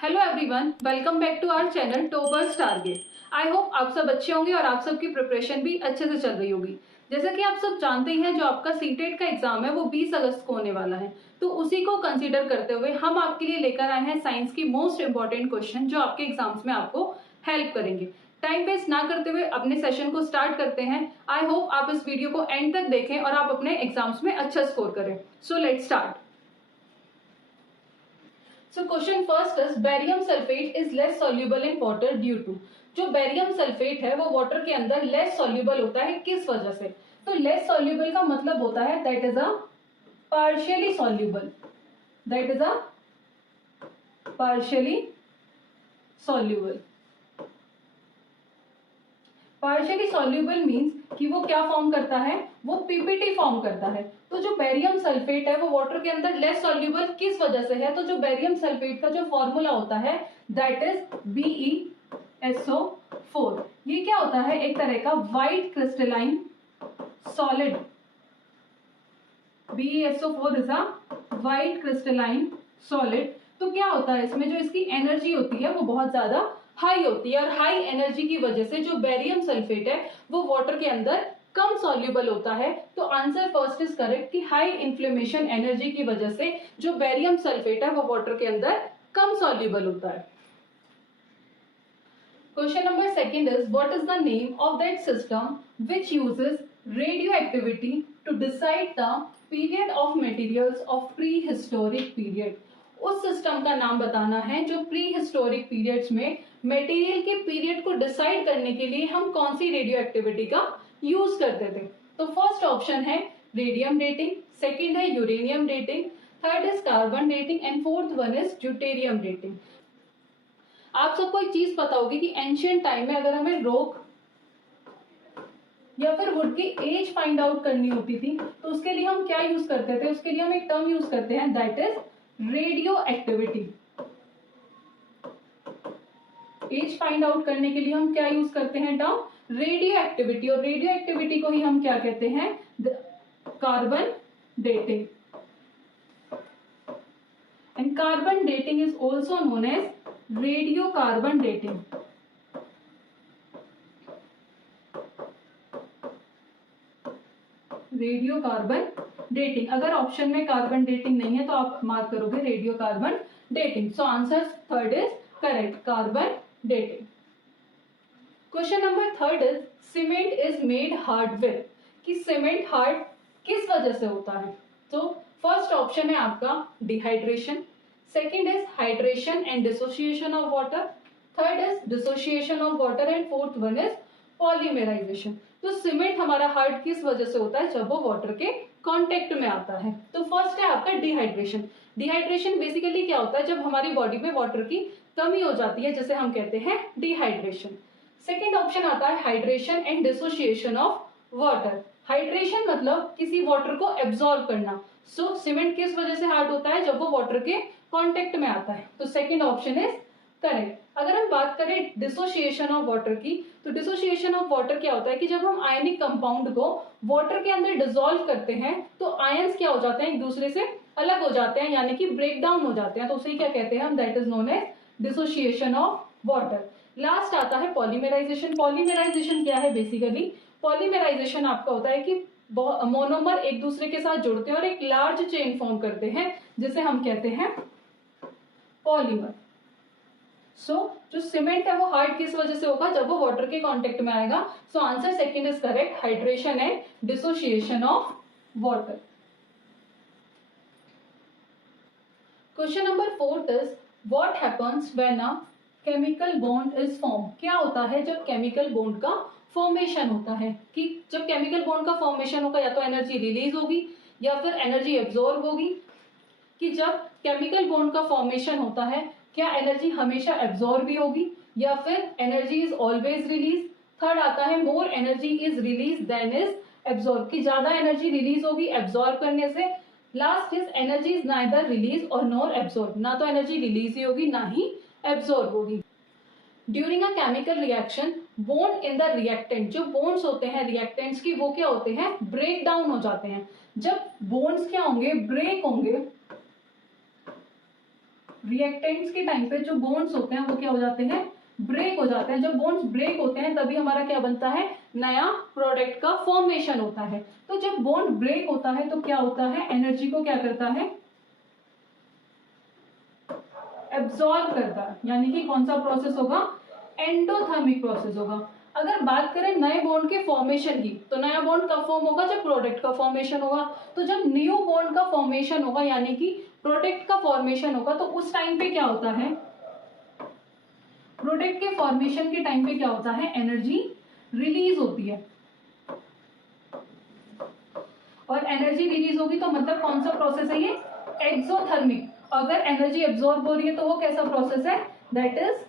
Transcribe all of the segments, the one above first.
Hello everyone, welcome back to our channel toppers target. I hope आप सब अच्छे होंगे और आप सबकी प्रिपरेशन भी अच्छे से चल रही होगी। जैसा कि आप सब जानते हैं, जो आपका सीटेट का एग्जाम है वो 20 अगस्त को होने वाला है, तो उसी को कंसीडर करते हुए हम आपके लिए लेकर आए हैं साइंस की मोस्ट इंपॉर्टेंट क्वेश्चन जो आपके एग्जाम्स में आपको हेल्प करेंगे। टाइम वेस्ट ना करते हुए अपने सेशन को स्टार्ट करते हैं। आई होप आप इस वीडियो को एंड तक देखें और आप अपने एग्जाम्स में अच्छा स्कोर करें। So let's start. So question first is barium sulfate is less soluble in water due to। जो बेरियम सल्फेट है वो वाटर के अंदर लेस सॉल्युबल होता है, किस वजह से? तो लेस सॉल्युबल का मतलब होता है that is a partially soluble, that is a partially soluble. Partially soluble means कि वो क्या फॉर्म करता है, वो पीपीटी फॉर्म करता है। तो जो बेरियम सल्फेट है वो वाटर के अंदर लेस सॉल्युबल किस वजह से है? तो जो बेरियम सल्फेट का जो फॉर्मूला होता है दैट इज BeSO4। ये क्या होता है? एक तरह का white crystalline solid. BeSO4 is a white crystalline solid. तो क्या होता है इसमें, जो इसकी एनर्जी होती है वो बहुत ज्यादा हाई होती है, और हाई एनर्जी की वजह से जो बेरियम सल्फेट है वो वाटर के अंदर कम सॉल्युबल होता है। तो आंसर फर्स्ट इज करेक्ट कि हाई इन्फ्लेमेशन एनर्जी की वजह से जो बेरियम सल्फेट है वो वाटर के अंदर कम सॉल्युबल होता है। Question number second is what is the name of that system which uses radioactivity to decide the period of materials of prehistoric period. उस सिस्टम का नाम बताना है जो प्री हिस्टोरिक पीरियड्स में मटेरियल के पीरियड को डिसाइड करने के लिए हम कौन सी रेडियो एक्टिविटी का यूज करते थे। तो फर्स्ट ऑप्शन है रेडियम डेटिंग, सेकंड है uranium dating, third is carbon dating and fourth one is deuterium dating. आप सबको एक चीज पता होगी कि एंशियंट टाइम में अगर हमें रॉक या फिर वुड की एज फाइंड आउट करनी होती थी तो उसके लिए हम क्या यूज करते थे? उसके लिए हम एक टर्म यूज करते हैं that is radioactivity. Age find out करने के लिए हम क्या यूज करते हैं? Term radioactivity. और रेडियो एक्टिविटी को ही हम क्या कहते हैं? Carbon dating. And carbon dating is also known as radiocarbon dating. Radiocarbon dating. अगर ऑप्शन में कार्बन डेटिंग नहीं है तो आप मार्क करोगे radiocarbon dating. So answer third is correct, carbon dating. Question number third is cement is made hard with. कि cement hard किस वजह से होता है? तो फर्स्ट ऑप्शन है आपका dehydration, second is hydration and dissociation of water, third is dissociation of water and fourth one is polymerization. तो सीमेंट हमारा हार्ड किस वजह से होता है? जब वो वाटर के कांटेक्ट में आता है। तो फर्स्ट है आपका डिहाइड्रेशन। डिहाइड्रेशन बेसिकली क्या होता है? जब हमारी बॉडी में वाटर की कमी हो जाती है जिसे हम कहते हैं डिहाइड्रेशन। सेकेंड ऑप्शन आता है hydration and dissociation of water. Hydration मतलब किसी वाटर को एब्जॉर्ब करना। सो सीमेंट किस वजह से हार्ड होता है? जब वो वाटर के कांटेक्ट में आता है। तो सेकेंड ऑप्शन इज करेक्ट। अगर हम बात करें डिसोसिएशन ऑफ वाटर की, तो डिसोसिएशन ऑफ वाटर क्या होता है कि जब हम आयनिक कंपाउंड को वाटर के अंदर डिसॉल्व करते हैं तो आयंस क्या हो जाते हैं? एक दूसरे से अलग हो जाते हैं, यानी कि ब्रेक डाउन हो जाते हैं। तो उसे क्या कहते हैं हम? That is known as dissociation of water. Last आता है पॉलीमराइजेशन। पॉलीमराइजेशन क्या है? बेसिकली पॉलीमराइजेशन आपका होता है कि मोनोमर एक दूसरे के साथ जुड़ते हैं और एक लार्ज चेन फॉर्म करते हैं जिसे हम कहते हैं पॉलीमर। सो जो सीमेंट है वो हार्ड किस वजह से होगा? जब वो वाटर के कांटेक्ट में आएगा। So answer second is correct, hydration and dissociation of water. Question number fourth is what happens when a chemical bond is form. क्या होता है जब केमिकल बॉन्ड का फॉर्मेशन होता है? कि जब केमिकल बॉन्ड का फॉर्मेशन होगा या तो एनर्जी रिलीज होगी या फिर एनर्जी एब्जॉर्ब होगी। कि जब केमिकल बॉन्ड का फॉर्मेशन होता है क्या एनर्जी हमेशा एब्जॉर्ब भी होगी या फिर energy is always release? Third आता है more energy is release than is absorb. की ज्यादा एनर्जी रिलीज होगी एब्जॉर्ब करने से। Last is energy is neither release और नॉर एब्जॉर्ब। ना तो एनर्जी रिलीज ही होगी ना ही एब्जॉर्ब होगी। During a chemical reaction bond in the reactant, जो बॉन्ड्स होते हैं रिएक्टेंट्स की वो क्या होते हैं? ब्रेक डाउन हो जाते हैं। जब बॉन्ड्स क्या होंगे? ब्रेक होंगे रिएक्टेंट्स के टाइम पे जो बॉन्ड्स होते हैं वो क्या हो जाते हैं, ब्रेक हो जाते हैं। जब बॉन्ड्स ब्रेक होते हैं तभी हमारा क्या बनता है, नया प्रोडक्ट का फॉर्मेशन होता है। तो जब बॉन्ड ब्रेक होता है तो क्या होता है, एनर्जी को क्या करता है, एब्सॉर्ब करता है, यानी कि कौन सा प्रोसेस होगा, एंडोथर्मिक प्रोसेस होगा। अगर बात करें नए बॉन्ड के फॉर्मेशन की, तो नया बॉन्ड कब फॉर्म होगा, जब प्रोडक्ट का फॉर्मेशन होगा। तो जब न्यू बॉन्ड का फॉर्मेशन होगा यानी कि प्रोडक्ट का फॉर्मेशन होगा, तो उस टाइम पे क्या होता है, प्रोडक्ट के फॉर्मेशन के टाइम पे क्या होता है, एनर्जी रिलीज होती है। और एनर्जी रिलीज होगी तो मतलब कौन सा प्रोसेस है ये, एक्सोथर्मिक। अगर एनर्जी एब्जॉर्ब हो रही है तो वो कैसा प्रोसेस है, that is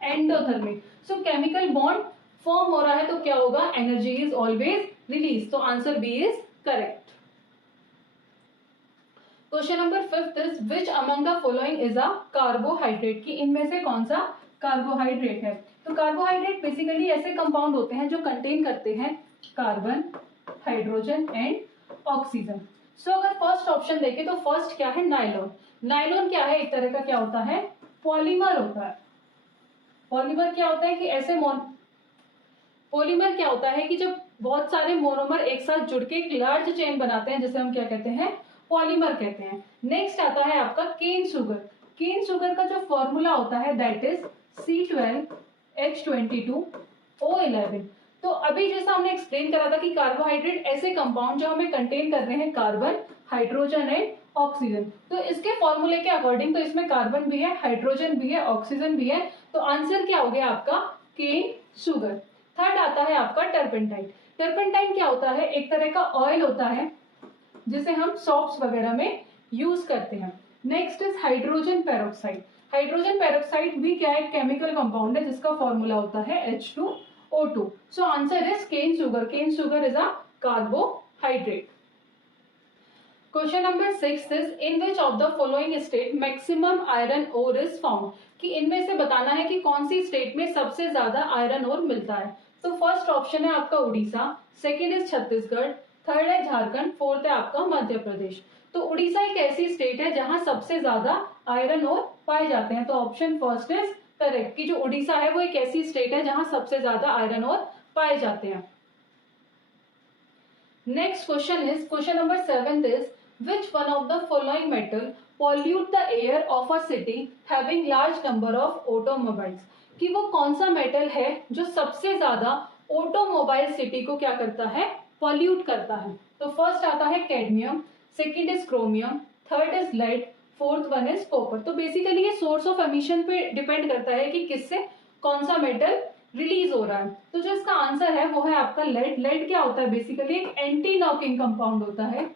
endothermic. So chemical bond form हो रहा है तो क्या होगा, एनर्जी इज ऑलवेज रिलीज। तो answer B is correct. Question number 5 is which among the following is a carbohydrate, कि इनमें से कौन सा कार्बोहाइड्रेट है। तो कार्बोहाइड्रेट बेसिकली ऐसे कंपाउंड होते हैं जो कंटेन करते हैं कार्बन, हाइड्रोजन एंड ऑक्सीजन। सो अगर फर्स्ट ऑप्शन देखें तो फर्स्ट क्या है, नायलॉन। नायलॉन क्या है, एक तरह का क्या होता है, पॉलीमर होता है। पॉलीमर क्या होता है कि ऐसे पॉलीमर क्या होता है कि जब बहुत सारे मोनोमर एक साथ जुड़ के एक लार्ज चेन बनाते हैं जिसे हम क्या कहते हैं, पॉलीमर कहते हैं। नेक्स्ट आता है आपका केन शुगर। केन शुगर का जो फॉर्मूला होता है दैट इज C12H22O11। तो अभी जैसा हमने एक्सप्लेन करा था कि कार्बोहाइड्रेट ऐसे कंपाउंड जो हमें कंटेन कर रहे हैं कार्बन, हाइड्रोजन एंड ऑक्सीजन। तो इसके फॉर्मूले के अकॉर्डिंग तो इसमें कार्बन भी है, हाइड्रोजन भी है, ऑक्सीजन भी है। तो आंसर क्या हो गया आपका, केन शुगर। थर्ड आता है आपका टर्पेंटाइन। टर्पेंटाइन क्या होता है, एक तरह का ऑयल होता है जिसे हम सॉप्स वगैरह में यूज करते हैं। Next is hydrogen peroxide. Hydrogen peroxide भी क्या है, केमिकल कंपाउंड है जिसका फॉर्मूला होता है H2O2। So answer is cane sugar. Cane sugar is a carbohydrate. Question number 6 is in which of the following state maximum iron ore is found, कि इनमें से बताना है कि कौन सी स्टेट में सबसे ज्यादा आयरन ओर मिलता है। तो फर्स्ट ऑप्शन है आपका Orissa, second is Chhattisgarh, third है झारखंड, फोर्थ है आपका मध्य प्रदेश। तो उड़ीसा एक ऐसी स्टेट है जहां सबसे ज्यादा आयरन ओर पाए जाते हैं। तो ऑप्शन फर्स्ट इज करेक्ट, कि जो उड़ीसा है वो एक ऐसी स्टेट है जहां सबसे ज्यादा आयरन ओर पाए जाते हैं। Next question is, question number 7 is which one of the following metal pollute the air of a city having large number of automobiles, कि वो कौन सा मेटल है जो सबसे ज्यादा ऑटोमोबाइल सिटी को क्या करता है, पॉल्यूट करता है। तो फर्स्ट आता है cadmium, second is chromium, third is lead, fourth one is copper. तो बेसिकली ये सोर्स ऑफ एमिशन पे डिपेंड करता है कि किससे कौन सा मेटल रिलीज हो रहा है। तो जो इसका आंसर है वो है आपका लेड। लेड क्या होता है, बेसिकली एक एंटी नॉकिंग कंपाउंड होता है।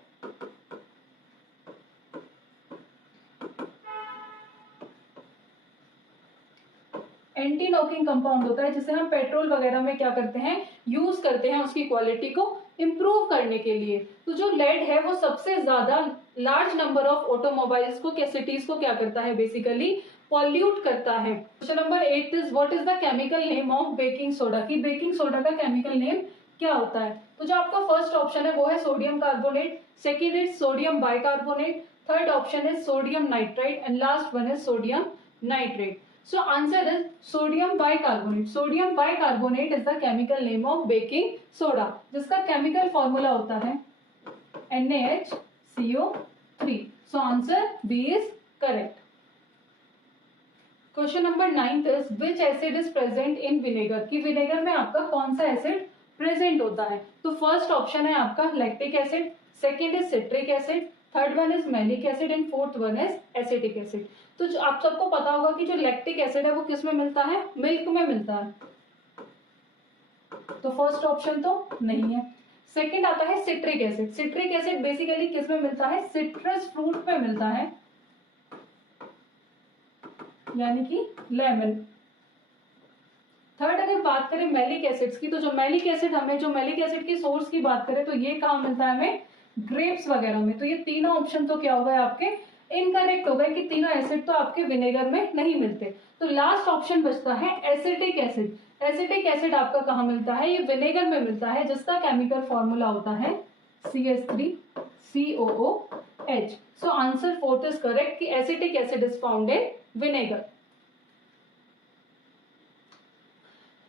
एंटी नॉकिंग कंपाउंड होता है जिसे हम पेट्रोल वगैरह में क्या करते हैं, यूज करते हैं उसकी क्वालिटी को इंप्रूव करने के लिए। तो जो लेड है वो सबसे ज्यादा लार्ज नंबर ऑफ ऑटोमोबाइल्स को, सिटीज को क्या करता है, बेसिकली पॉल्यूट करता है। Question number 8 is what is the chemical name of baking soda, की बेकिंग सोडा का केमिकल नेम क्या होता है। तो जो आपका फर्स्ट ऑप्शन है वो है sodium carbonate, second is sodium bicarbonate, third option is sodium nitrite and last one is sodium nitrate. So answer is sodium bicarbonate. Sodium bicarbonate is the chemical name of baking soda, जिसका chemical formula होता है NaHCO3. So answer B is correct. Question number 9 is which acid is present in vinegar, कि vinegar में आपका कौन सा acid present होता है। तो first option है आपका lactic acid, second is citric acid, third one is malic acid and fourth one is acetic acid. तो आप सबको पता होगा कि जो लैक्टिक एसिड है वो किस में मिलता है, मिल्क में मिलता है। तो फर्स्ट ऑप्शन तो नहीं है। सेकंड आता है citric acid. Citric acid basically किस में मिलता है, सिट्रस फ्रूट में मिलता है, यानी कि लेमन। थर्ड अगर बात करें मैलिक एसिड्स की, तो जो मैलिक एसिड की सोर्स की बात करें तो ये कहाँ मिलता है हमें, ग्रेप्स वगैरह में। तो ये तीनों ऑप्शन तो क्या हो गए आपके, इनकरेक्ट हो गए, कि तीनों एसिड तो आपके विनेगर में नहीं मिलते। तो लास्ट ऑप्शन बचता है एसिटिक एसिड। एसिटिक एसिड आपका कहाँ मिलता है, ये विनेगर में मिलता है जिसका केमिकल फॉर्मूला होता है CH3COOH। So answer fourth is correct, कि acetic acid is found in vinegar.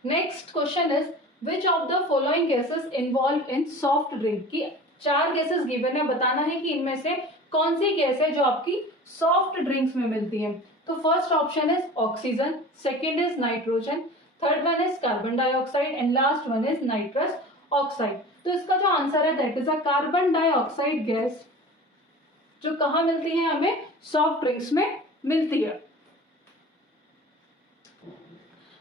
Next question is which of the following gases involve in soft drink. की 4 गैसेस गिवन है, बताना है कि इनमें से कौन सी गैस है जो आपकी सॉफ्ट ड्रिंक्स में मिलती है। तो first option is oxygen, second is nitrogen, third one is carbon dioxide and last one is nitrous oxide. तो इसका जो आंसर है that is a carbon dioxide gas, जो कहाँ मिलती है, हमें सॉफ्ट ड्रिंक्स में मिलती है।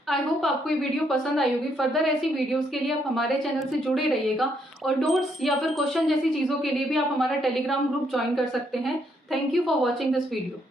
आई होप आपको ये वीडियो पसंद आई होगी। फर्दर ऐसी वीडियोस के लिए आप हमारे चैनल से जुड़े रहिएगा और नोट्स या फिर क्वेश्चन जैसी चीज़ों के लिए भी आप हमारा टेलीग्राम ग्रुप ज्वाइन कर सकते हैं। Thank you for watching this video.